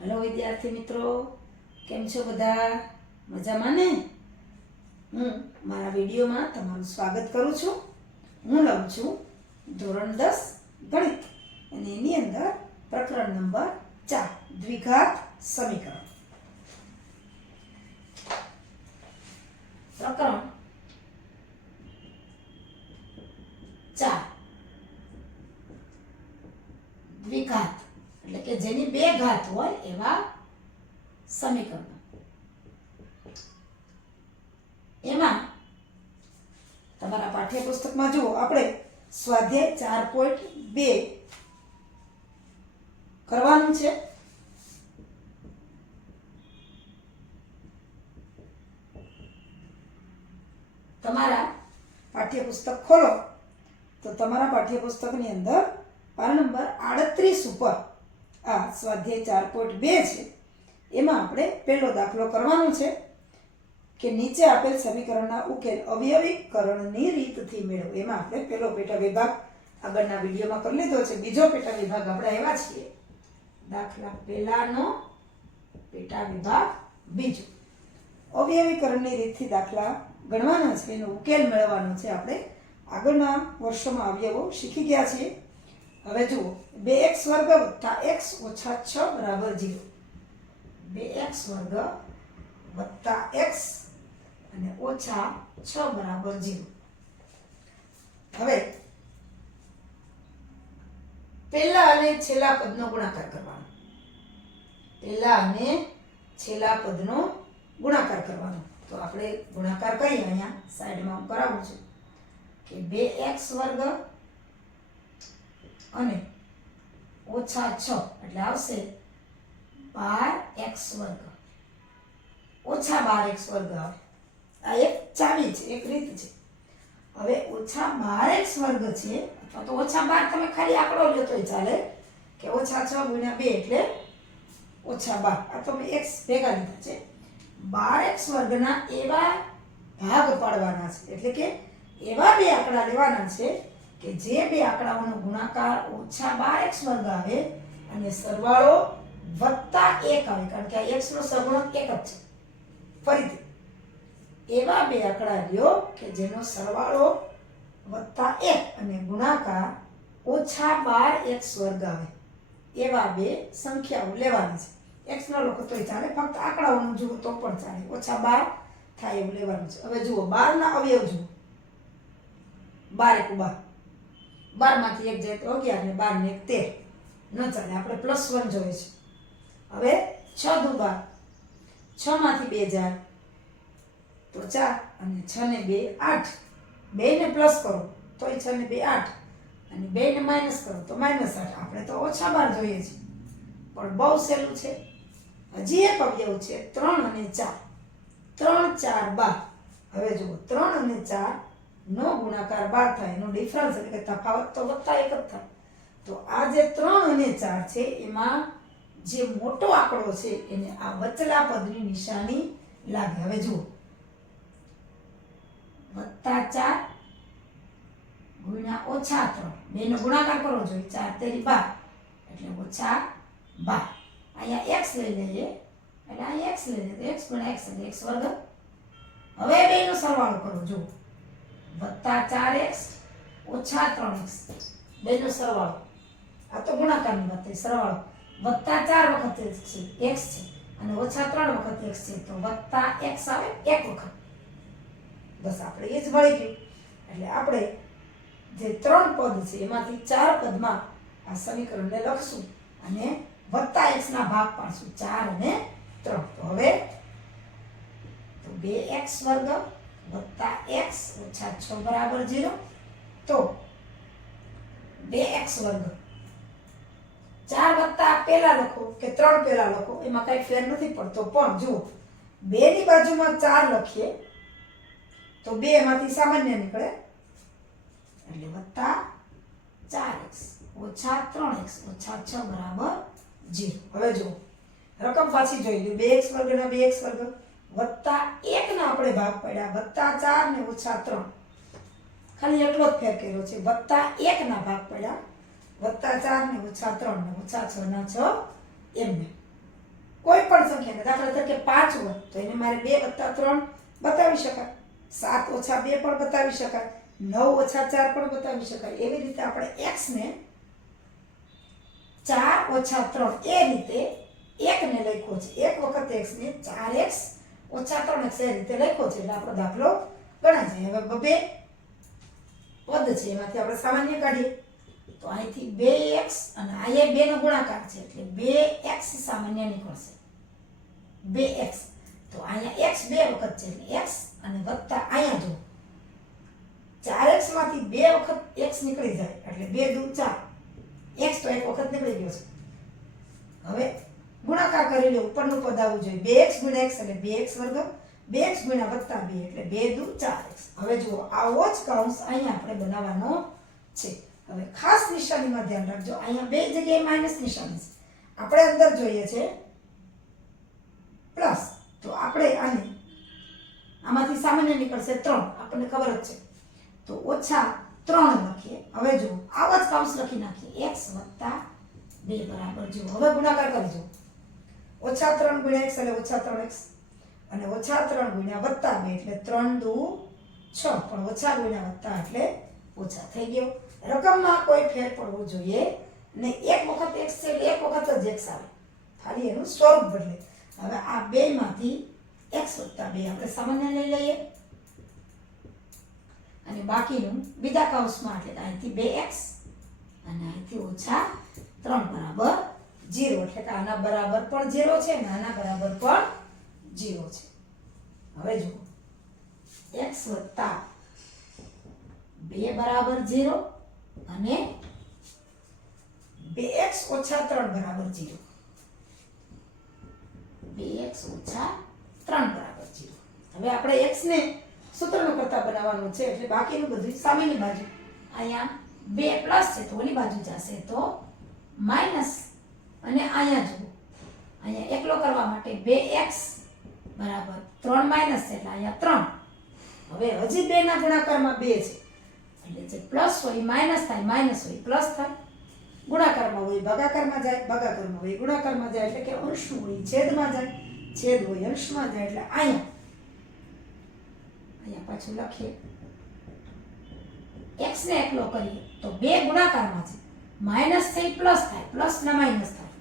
Hello विद्यार्थी मित्रों, केम छो बधा? मजामां ने? हूँ मारा विडियो में तमारुं स्वागत करूँ छूं। हूँ लઉં છું ધોરણ 10 ગણિત અને એની અંદર પ્રકરણ નંબર 4 દ્વિઘાત સમીકરણ. પ્રકરણ 4 દ્વિઘાત એટલે કે જેની બે ઘાત હોય એવા સમીકરણ. એમાં તમારા પાઠ્યપુસ્તકમાં જુઓ, આપણે સ્વાધ્યાય 4.2 કરવાનું છે. તમારા પાઠ્યપુસ્તક ખોલો તો તમારા પાઠ્યપુસ્તકની અંદર પાના નંબર 38 ઉપર આ સ્વાધ્યાય 4.2 છે. એમાં આપણે પહેલો દાખલો કરવાનો છે કે નીચે આપેલ સમીકરણના ઉકેલ અવયવીકરણની રીતથી મેળવો. એમાં આપણે પહેલો પેટા વિભાગ આગળના વિડીયોમાં કરી લીધો છે. બીજો પેટા વિભાગ આપણે આવ્યા છીએ. દાખલા પહેલાનો પેટા વિભાગ બીજો. અવયવીકરણની રીતથી દાખલા ગણવાના છે, એનો ઉકેલ મેળવવાનો છે. આપણે આગળના વર્ષોમાં અવયવો શીખી ગયા છીએ. હવે જુઓ, 2x વર્ગ વત્તા x ઓછા 6 બરાબર 0. 2x વર્ગ વત્તા x અને ઓછા 6 બરાબર 0. હવે પહેલા અને છેલ્લા પદનો ગુણાકાર કરવાનો. પહેલા અને છેલ્લા પદનો ગુણાકાર કરવાનો. તો આપણે ગુણાકાર કરીએ. અહીંયા સાઈડમાં હું કરાવું છું કે 2x વર્ગ અને ઓછા 6 એટલે આવશે 12x વર્ગ ઓછા 12x વર્ગ આવે. આ એક ચાવી છે, એક રીત છે. હવે ઓછા 12x વર્ગ છે, અથવા તો ઓછા 12 તમે ખાલી આંકડો લ્યો તોય ચાલે કે ઓછા 6 ગુણ્યા 2 એટલે ઓછા 12. આ તો મેં x ભેગા લીધા છે. 12x વર્ગના એવા ભાગ પાડવાના છે, એટલે કે એવા બે આંકડા લેવાના છે કે જે બે આંકડાઓનો ગુણાકાર ઓછા 12x વર્ગ આવે અને સરવાળો વત્તા 1 આવે, કારણ કે આ x નો સહગુણક 1 જ છે. ફરીથી એવા બે આંકડા લ્યો કે જેનો સરવાળો વત્તા 1 અને ગુણાકાર ઓછા 12x વર્ગ આવે. એવા બે સંખ્યાઓ લેવાની છે. x નો લખો તોય ચાલે, ફક્ત આંકડાઓનું જુઓ તો પણ ચાલે. ઓછા 12 થાય એવું લેવાનું છે. હવે જુઓ, 12 ના અવયવ જુઓ. 12 × 12, 12 માંથી 1 જાય તો 11 ને 12 ને 1 13. ન ચાલે, આપણે +1 જોઈએ છે. હવે 6 દુ 12, 6 માંથી 2 જાય તો 4 અને 6 ને 2 8. 2 ને પ્લસ કરો તોય 6 ને 2 8 અને 2 ને માઇનસ કરો તો -8. આપણે તો ઓછા 12 જોઈએ છે, પણ બહુ સહેલું છે. હજી એક અવયવ છે 3 અને 4. 3 4 12. હવે જુઓ, 3 અને 4 નો ગુણાકાર 12 થાય. એનો ડિફરન્સ એટલે કે તફાવત તો વત્તા 1 જ થાય. તો આ જે 3 અને 4 છે એમાં જે મોટો આંકડો છે એને આ વચલા પદની નિશાની લાગે. હવે જુઓ, +4 ગુણ્યા ઓછા 3, બેનો ગુણાકાર કરવો જોઈએ. 4 તેરી 12 એટલે ઓછા 12. અહીંયા x લઈ લઈએ એટલે અહીંયા x લઈ લઈએ તો x ગુણ્યા x એટલે x વર્ગ. હવે બેનો સરવાળો કરો. જુઓ, +4x ઓછા 3x, બેનો સરવાળો. આ તો ગુણાકારની વાત થઈ. સરવાળો +4 વખત x છે અને ઓછા 3 વખત x છે, તો +x આવે 1 વખત. બસ આપણે એ જ મળી ગયું. એટલે આપણે જે 3 પદ છે એમાંથી 4 પદમાં આ સમીકરણને લખશું અને +x ના ભાગ પાડશું, 4 અને 3. તો હવે તો 2x વર્ગ વત્તા x ઓછા 6 બરાબર 0. તો 2x વર્ગ 4 વત્તા પહેલા લખો કે 3 પહેલા લખો, એમાં કઈ ફેર નથી પડતો. પણ જુઓ, 2 ની બાજુમાં 4 લખીએ તો 2 માંથી સામાન્ય નીકળે એટલે વત્તા 4x ઓછા 3x ઓછા 6 બરાબર 0. હવે જુઓ, રકમ પાછી જોઈ લો. 2x વર્ગના 2x વર્ગ વત્તા 1 ના આપણે ભાગ પાડ્યા, વત્તા 4 ને ઓછા 3. ખાલી એટલો જ ફેર કર્યો છે. વત્તા 1 ના ભાગ પડ્યા, +4 ને -3 ને -6 ના 6 એમને. કોઈ પણ સંખ્યાને દાખલા તરીકે 5 હોય તો એને મારે 2 + 3 બતાવી શકાય, 7 - 2 પણ બતાવી શકાય, 9 - 4 પણ બતાવી શકાય. એવી રીતે આપણે x ને 4 - 3 એ રીતે 1 ને લખ્યો છે. એક વખત x ને 4x - 3x એ રીતે લખ્યો છે એટલે આપણો દાખલો ગણાય જાય. હવે બે પદ છે એમાંથી આપણે સામાન્ય કાઢીએ તો અહીંથી 2x અને અહીંયા 2 નો ગુણાકાર છે એટલે 2x સામાન્ય નીકળશે. 2x તો અહીંયા x 2 વખત છે એટલે x અને વત્તા અહીંયા જો 4x માંથી 2 વખત x નીકળી જાય એટલે 2 દુ 4, x તો એક વખત નીકળી ગયો છે. હવે ગુણાકાર કરી લો, ઉપરનું પદ આવવું જોઈએ 2x × x એટલે 2x વર્ગ, 2x × વત્તા 2 એટલે 2 દુ 4x. હવે જુઓ આવો જ કૌંસ અહીંયા આપણે બનાવવાનો છે. હવે ખાસ નિશાનીમાં ધ્યાન રાખજો, અહીંયા બે જગ્યાએ માઈનસ નિશાની છે, આપણે અંદર જોઈએ છે પ્લસ, તો આપણે આમાંથી સામાન્ય નીકળશે 3, આપણને ખબર જ છે તો -3 લખીએ. હવે જુઓ આવો જ કૌંસ લખી નાખીએ x + 2 બરાબર જુઓ હવે ગુણાકાર કરજો -3 × x એટલે -3x અને -3 × વત્તા 2 એટલે 3 દુ 6 પણ ઓછા ગુણ્યા વત્તા એટલે ઓછા થઈ ગયો. રકમમાં કોઈ ફેર પડવો જોઈએ ને એક વખત x છે એટલે એક વખત જ x આવે, ખાલી એનું સ્વરૂપ બદલે. હવે આ બેમાંથી x + 2 આપણે સામાન્ય લઈ લઈએ અને બાકીનું બીજા કૌંસમાં એટલે અહીંથી 2x અને અહીંથી -3 બરાબર 0 એટલે કે આના બરાબર પણ 0 છે અને આના બરાબર પણ 0 છે. હવે જુઓ x + 2 બરાબર 0 અને 2x - 3 બરાબર 0. 2x - 3 બરાબર 0. હવે આપણે x ને સૂત્રનો કરતા બનાવવાનું છે એટલે બાકીનું બધું સામેની બાજુ, અહીંયા 2 પ્લસ છે તો ઓલી બાજુ જશે તો માઈનસ, અને અહીંયા જુઓ અહીંયા એકલો કરવા માટે 2x બરાબર 3 માઈનસ છે એટલે અહીંયા 3. હવે હજી 2 ના ગુણાકારમાં 2 છે એટલે જે પ્લસ હોય માઈનસ થાય, માઈનસ હોય પ્લસ થાય, ગુણાકારમાં હોય ભાગાકારમાં જાય, ભાગાકારમાં હોય ગુણાકારમાં જાય એટલે કે અંશનું હોય છેદમાં જાય, છેદ હોય અંશમાં જાય એટલે અહીંયા પાછું લખીએ x ને એકલો કરીએ તો 2 ગુણાકારમાં છે, માઈનસ થઈ પ્લસ થાય, પ્લસ ના માઈનસ થાય,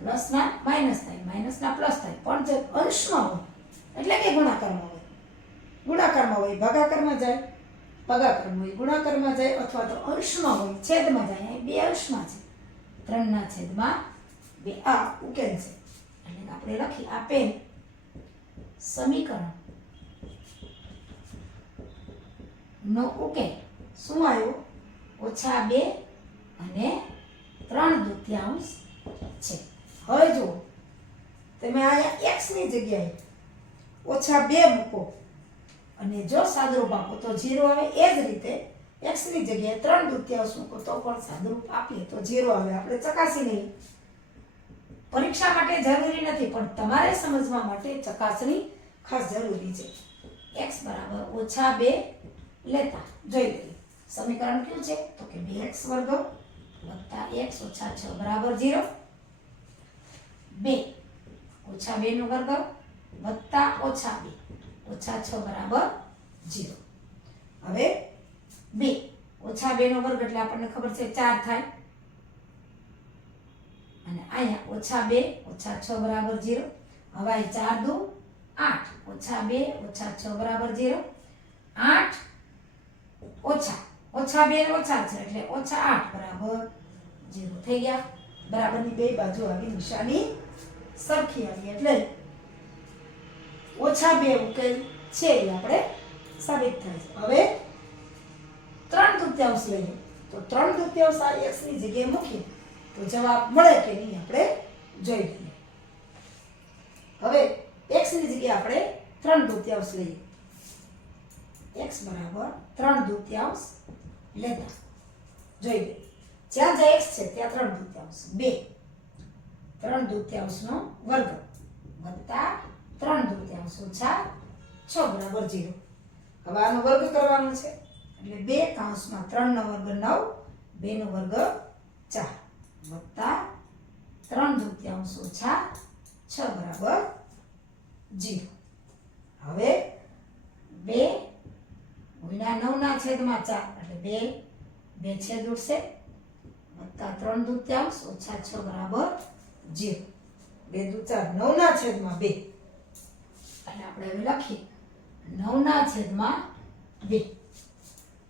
પ્લસ ના માઈનસ થાય, માઈનસ ના પ્લસ થાય, પણ જે અંશમાં હોય એટલે કે ગુણાકારમાં હોય, ગુણાકારમાં હોય ભાગાકારમાં જાય, ભાગાકારમાં હોય ગુણાકારમાં જાય, અથવા તો અંશમાં હોય છેદમાં જાય. અહીં 2 અંશમાં છે 3/2 આ ઉકેલ છે એટલે આપણે લખી આપેલ સમીકરણ નો ઉકેલ શું આવ્યો -2 અને 3/2 છે. હવે જુઓ તમે અહીંયા x ની જગ્યાએ -2 મૂકો અને જો સાદુરૂપ આપો તો 0 આવે. એ જ રીતે x ની જગ્યાએ 3/2 મૂકો તો પણ સાદુરૂપ આપીએ તો 0 આવે. આપણે ચકાસી લઈએ, પરીક્ષા માટે જરૂરી નથી પણ તમારે સમજવા માટે ચકાસણી ખાસ જરૂરી છે. x બરાબર -2 લેતા જોઈ લઈએ સમીકરણ કયું છે તો કે 2x² + x - 6 બરાબર 0. 2 - 2 નો વર્ગ વત્તા -2 - 6 બરાબર 0. હવે 2 - 2 નો વર્ગ એટલે આપણને ખબર છે 4 થાય અને અહીંયા -2 - 6 બરાબર 0. હવે 4 દુ 8 -2 - 6 બરાબર 0. 8 ઓછા -2 ને ઓછા છે એટલે -8 બરાબર 0 થઈ ગયા. બરાબરની બે બાજુ આવી નિશાની સરખી આવી એટલે -2 ઉકેલ છે એ આપણે સાબિત થાય છે. હવે 3/2 લઈએ તો 3/2 આ x ની જગ્યાએ મૂકીએ તો જવાબ મળે કે નહીં આપણે જોઈ લઈએ. હવે x ની જગ્યાએ આપણે 3/2 લઈએ, x બરાબર 3/2 લેતા જોઈ લઈએ. જ્યાં જ્યાં x છે ત્યાં 3/2 3/2 નો વર્ગ વત્તા 3/2 - 6 બરાબર 0. હવે આનો વર્ગ કરવાનો છે એટલે 2 કૌંસમાં 3 નો વર્ગ 9, 2 નો વર્ગ 4 વત્તા 3/2 - 6 બરાબર 0. હવે 2 ગુણ્યા 9 ના છેદમાં 4 એટલે 2 છેદ ઉડશે વત્તા 3 દૂત્યાંશ ઓછા 6 બરાબર 0. 2 દુ 4 9 ના છેદમાં 2 એટલે આપણે હવે લખીએ 9 ના છેદમાં 2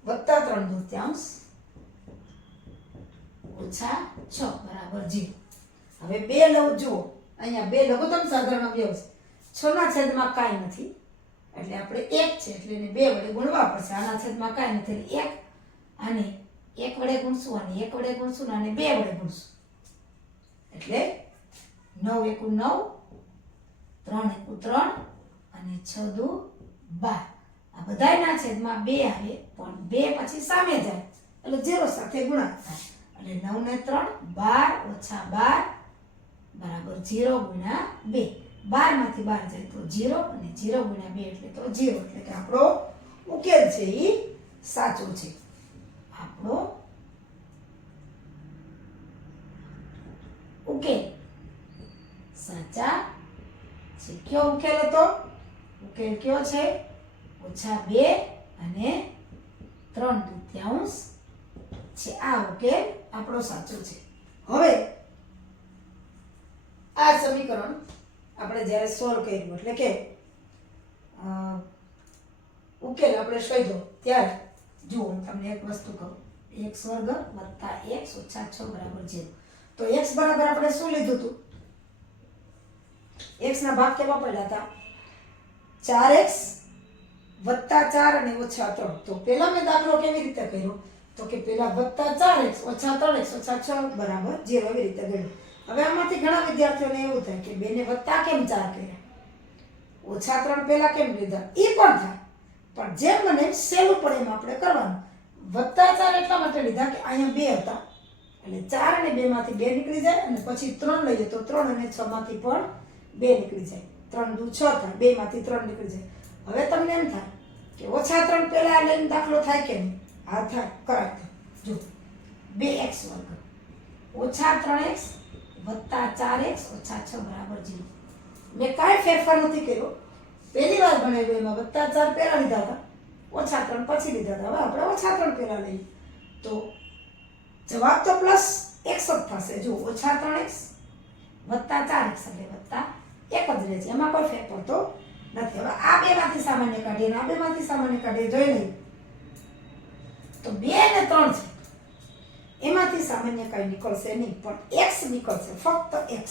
વત્તા 3 દૂત્યાંશ ઓછા 6 બરાબર 0. હવે 2 લવ જુઓ અહીંયા 2 લઘુત્તમ સાધારણ અવયવ છે 6 ના છેદમાં કાંઈ નથી એટલે આપણે 1 છે એટલે એને 2 વડે ગુણવા પડશે. આના છેદમાં કાંઈ નથી એટલે 1 અને 1 વડે ગુણશું અને 1 વડે ગુણશું અને 2 વડે ગુણશું એટલે 9 એકુ 9 3 એકુ 3 અને 6 દુ 12. આ બધાયના છેદમાં 2 આવે પણ 2 પછી સામે જાય એટલે 0 સાથે ગુણાકાર થાય એટલે 9 ને 3 12 ઓછા 12 બરાબર 0 ગુણ્યા 2. 12 માંથી 12 જાય તો 0 અને 0 ગુણ્યા 2 એટલે તો 0 એટલે કે આપણો ઉકેલ છે એ સાચો છે. આપણો ઉકેલ સાચા છે. કયો ઉકેલ હતો? ઉકેલ કયો છે? -2 અને 3 દૂત્યાંશ છે. આ ઉકેલ આપણો સાચો છે. હવે આ સમીકરણ આપણે જ્યારે સોલ્વ કર્યું એટલે કે ઉકેલ આપણે શોધ્યો ત્યારે જુઓ હું તમને એક વસ્તુ કહું x વર્ગ વત્તા x ઓછા 6 બરાબર 0. તો x બરાબર આપણે શું લીધું હતું? x ના ભાગ કેવા પડ્યા હતા? 4x વત્તા 4 અને ઓછા 3. તો પહેલા મેં દાખલો કેવી રીતે કર્યો? તો કે પહેલા વત્તા 4x ઓછા 3x ઓછા 6 બરાબર 0 એવી રીતે ગણ્યું. હવે આમાંથી ઘણા વિદ્યાર્થીઓને એવું થાય કે બેને વત્તા કેમ 4 કર્યા, ઓછા 3 પહેલા કેમ લીધા? એ પણ થાય, પણ જેમ મને સહેલું પડે એમ આપણે કરવાનું. વત્તા 4 એટલા માટે લીધા કે અહીંયા 2 હતા એટલે 4 અને 2 માંથી 2 નીકળી જાય અને પછી 3 લઈએ તો 3 અને 6 માંથી પણ 2 નીકળી જાય. 3 દુ 6 થાય, 2 માંથી 3 નીકળી જાય. હવે તમને એમ થાય કે ઓછા 3 પહેલા લઈને દાખલો થાય કે નહીં? હા થાય, કરાય. જો 2x વર્ગ ઓછા 3x વત્તા 4x ઓછા 6 બરાબર 0. મેં કાંઈ ફેરફાર નથી કર્યો. પહેલી વાર ગણાવ્યું એમાં વત્તા 4 પહેલા લીધા હતા, ઓછા 3 પછી લીધા હતા. હવે આપણે ઓછા 3 પહેલા લઈએ તો જવાબ તો પ્લસ x જ થશે. જો ઓછા 3x વત્તા 4x એટલે વત્તા 1 જ રહે છે, એમાં કોઈ ફેર પડતો નથી. હવે આ બેમાંથી સામાન્ય કાઢીએ અને આ બેમાંથી સામાન્ય કાઢીએ જોઈ લઈએ તો 2 અને 3 છે એમાંથી સામાન્ય કાંઈ નીકળશે નહીં, પણ x નીકળશે, ફક્ત x.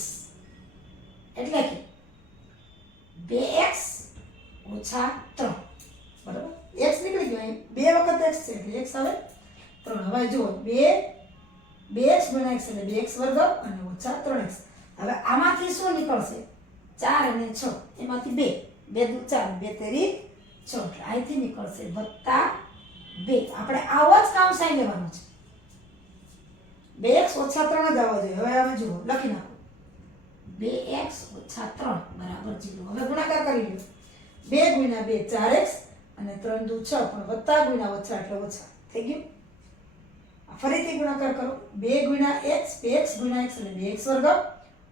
એટલે કે 2x ઓછા 3 બરાબર. x નીકળી ગયો, અહીં 2 વખત x છે એટલે x આવે 3. હવે જુઓ 2x ગુણ્યા x એટલે 2x વર્ગ અને ઓછા 3x. હવે આમાંથી શું નીકળશે? 4 અને 6 એમાંથી 2 દુ 4 2 તેરી 6 એટલે અહીંથી નીકળશે વત્તા 2. આપણે આવો જ કાઉન્સ અહીં લેવાનો છે. 2x ઓછા 3 જ આવવા જોઈએ. હવે અમે જુઓ લખી નાખો 2x ઓછા 3 બરાબર 0. હવે ગુણાકાર કરી લો. 2 ગુણ્યા 2 4x અને 3 દુ 6 પણ વત્તા ગુણ્યા ઓછા એટલે ઓછા થઈ ગયું. ફરીથી ગુણાકાર કરો. 2 ગુણ્યા x 2x ગુણ્યા x એટલે 2x વર્ગ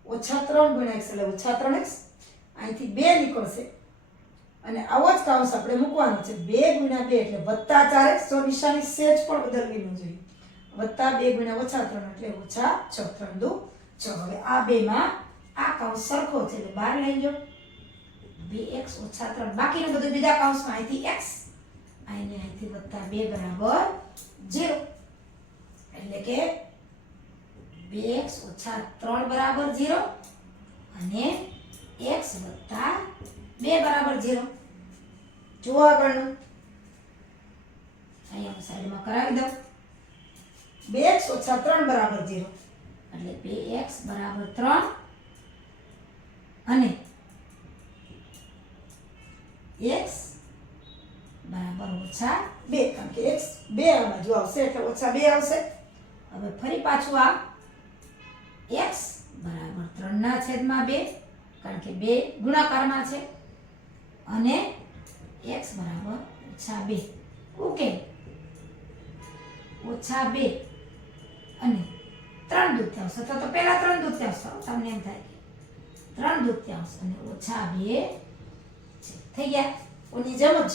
ઓછા 3 ગુણ્યા x એટલે ઓછા 3x. અહીંથી 2 નીકળશે અને આવો જ કાઉન્સ આપણે મૂકવાનો છે. 2 ગુણ્યા 2 એટલે વત્તા 4x. તો નિશાની સેજ પણ બદલવી ન જોઈએ. વત્તા 2 ગુણ્યા ઓછા 3 એટલે ઓછા 6 3 દુ 6. હવે આ બેમાં આ કાઉન્સ સરખો છે એટલે બહાર લઈ લો. 2x ઓછા 3 બાકીનું બધું બીજા કાઉન્સમાં અહીંથી x અહીંથી વત્તા 2 બરાબર 0. એટલે કે 2x ઓછા 3 બરાબર 0 અને x વત્તા 2 બરાબર 0. જુઓ આગળનું અહીંયા સાઈડમાં કરાવી દઉં. 2x ઓછા 3 બરાબર 0 એટલે 2x બરાબર 3 અને x બરાબર ઓછા 2 કારણ કે x 2 આ બાજુ આવશે એટલે ઓછા 2 આવશે. હવે ફરી પાછું આ x બરાબર 3 ના છેદમાં 2 કારણ કે 2 ગુણાકારમાં છે અને x બરાબર ઓછા 2. ઓકે, ઓછા 2 અને 3 દૂત્યાંશ અથવા તો પહેલા 3 દૂત્યાંશ તમને એમ થાય 3/2 અને ઓછા 2 છે. થઈ ગયા. ઓની જેમ જ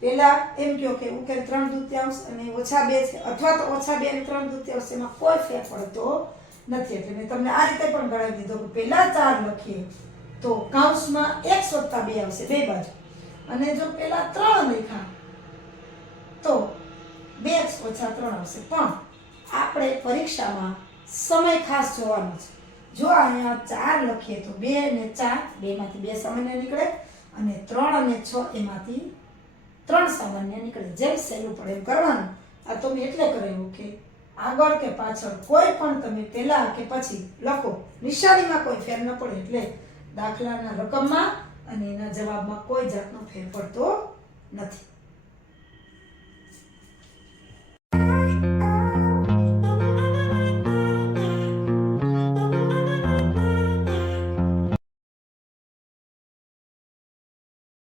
પેલા એમ કહો કે ઉકેલ 3/2 અને ઓછા 2 છે, અથવા તો ઓછા 2 અને 3/2 એમાં કોઈ ફેર પડતો નથી. એટલે મેં તમને આ રીતે પણ ગણાવી દીધો કે પેલા 4 લખીએ તો કૌંસમાં x + 2 આવશે બે બાજુ, અને જો પેલા 3 લખ્યા તો 2x - 3 આવશે. પણ આપણે પરીક્ષામાં સમય ખાસ જોવાનો છે. જો અહીંયા 4 લખીએ તો 2 અને 4 બેમાંથી 2 સામાન્ય નીકળે, અને 3 અને 6 એમાંથી 3 સામાન્ય નીકળે. જેમ સહેલું પડે એમ કરવાનું. આ તો મેં એટલે કરેલું કે આગળ કે પાછળ કોઈ પણ તમે પહેલા કે પછી લખો, નિશાનીમાં કોઈ ફેર ન પડે. એટલે દાખલાના રકમમાં અને એના જવાબમાં કોઈ જાતનો ફેર પડતો નથી.